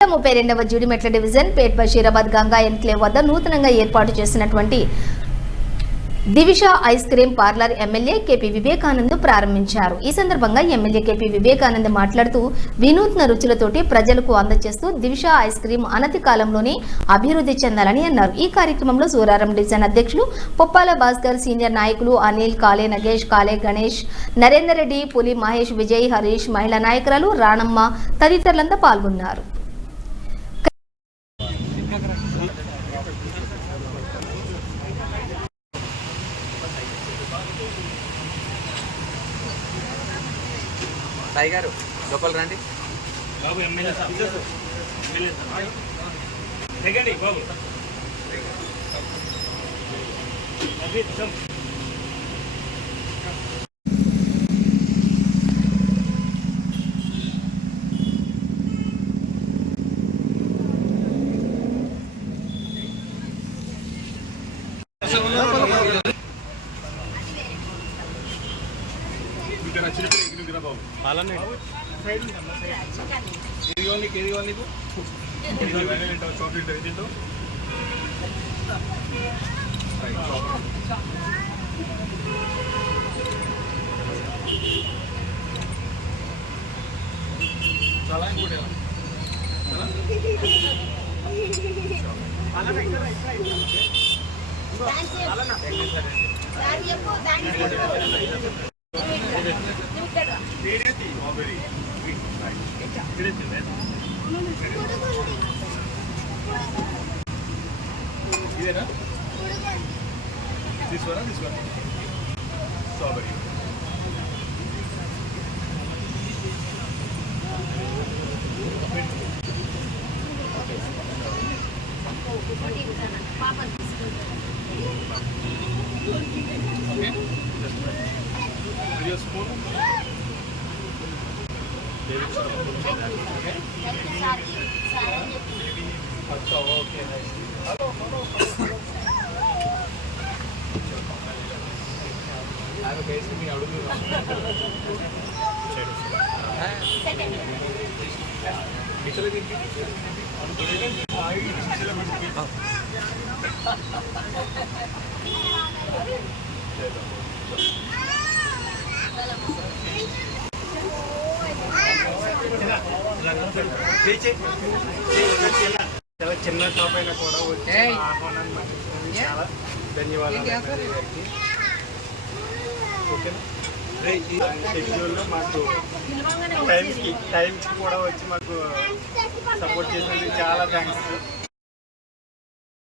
32వ Jeedimetla division Pet Basheerabad Ganga enclave వద్ద నూతనంగా ఏర్పాటు చేసినటువంటి Divisha ice cream parlour MLA KP Vivekanand ప్రారంభించారు. ఈ సందర్భంగా ఎమ్మెల్యే కేపీ వివేకానంద్ మాట్లాడుతూ వినూత్న రుచులతోటి ప్రజలకు అందజేస్తూ దివిష ఐస్ క్రీమ్ అనతి కాలంలోనే అభివృద్ధి చెందాలని అన్నారు. ఈ కార్యక్రమంలో సూరారం డివిజన్ అధ్యక్షులు పొప్పాల భాస్కర్, సీనియర్ నాయకులు అనిల్, కాలే నగేష్, కాలే గణేష్, నరేందర్ రెడ్డి, పులి మహేష్, విజయ్, హరీష్, మహిళా నాయకురాలు రాణమ్మ తదితరులంతా పాల్గొన్నారు. సాయి గారు లోపల రండి. బాబు ఎమ్మెల్యే సార్ సెకండ్ బాబు పాలన చాక్లెట్ చాలా ఇదేనా తీసుకోరా స్ట్రాబెరీ స్పూన్ ఓకే చాలా చిన్న షాప్ అయినా కూడా వచ్చి ఆహ్వానాన్ని మన్నించినందుకు చాలా ధన్యవాదాలు. ఓకేనా షెడ్యూల్లో మాకు టైంకి కూడా వచ్చి మాకు సపోర్ట్ చేసినందుకు చాలా థ్యాంక్స్.